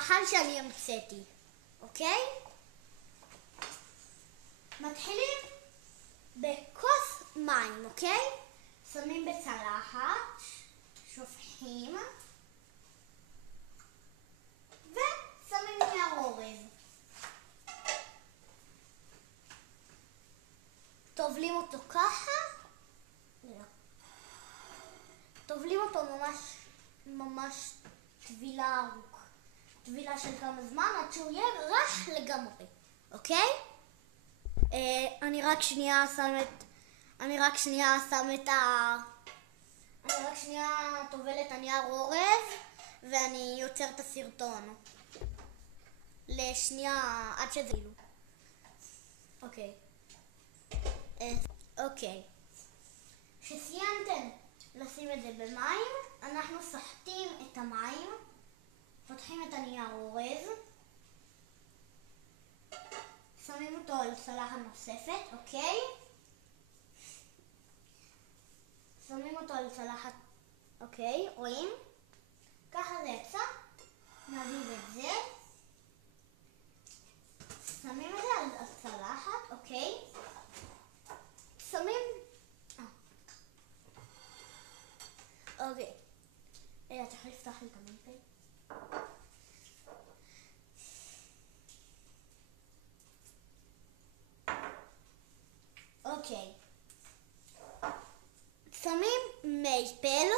מאכל שאני המצאתי, אוקיי? מתחילים בכוס מים, אוקיי? שמים בצלחת, שופכים ושמים נייר אורז. טובלים אותו ככה? לא. טובלים אותו ממש טבילה ארוכה. טבילה של כמה זמן עד שהוא יהיה רך לגמרי, אוקיי? אני רק שנייה טובל את הנייר אורז ואני יוצר את הסרטון לשנייה עד שזה יעלו. אוקיי. כשסיימתם לשים את זה במים, אנחנו סוחטים את המים, פותחים את הנייר אורז, שמים אותו על צלחת נוספת, אוקיי? שמים אותו על צלחת, אוקיי, רואים? ככה זה יצא, נעביר את זה, שמים את זה על הצלחת, אוקיי? שמים, אוקיי, אתה יכול לפתוח לי את המנפל? אוקיי, שמים מייפל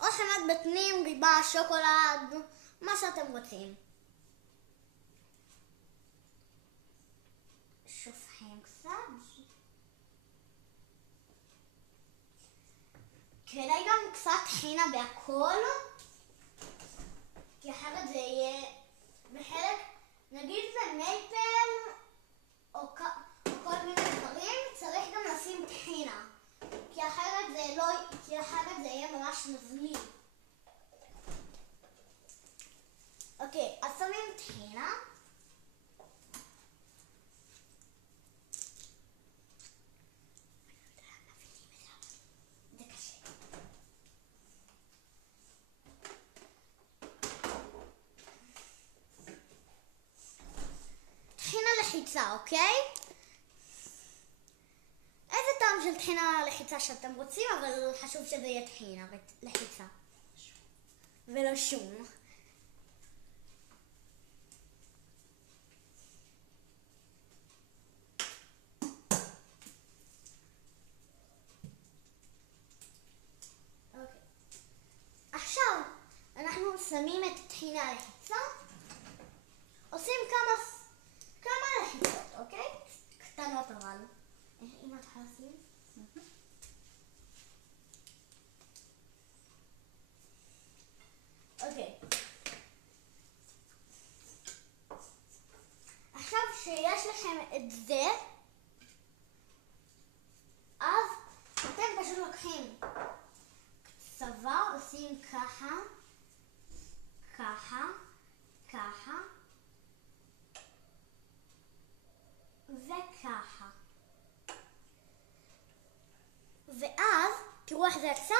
או חמת בטנים, ריבה, שוקולד, מה שאתם רוצים. שופכים קצת. כדאי גם קצת טחינה בהכל, כי אחרת זה יהיה בחלק, נגיד זה מייפל או כל מיני דברים, צריך גם לשים טחינה, כי אחרת זה יהיה ממש נזמין. אוקיי, אז שמים טחינה. זה קשה. טחינה לחיצה, אוקיי? איזה טעם של טחינה לחיצה שאתם רוצים, אבל חשוב שזה יהיה טחינה לחיצה ולא שום. אוקיי. עכשיו אנחנו שמים את הטחינה לחיצה, עושים כמה לחיצות, אוקיי? קטנות אבל. אם את יכולה לשים? אוקיי. עכשיו שיש לכם את זה, אז אתם פשוט לוקחים צבא, עושים ככה, ככה, ככה וככה. ואז תראו איך זה יצא.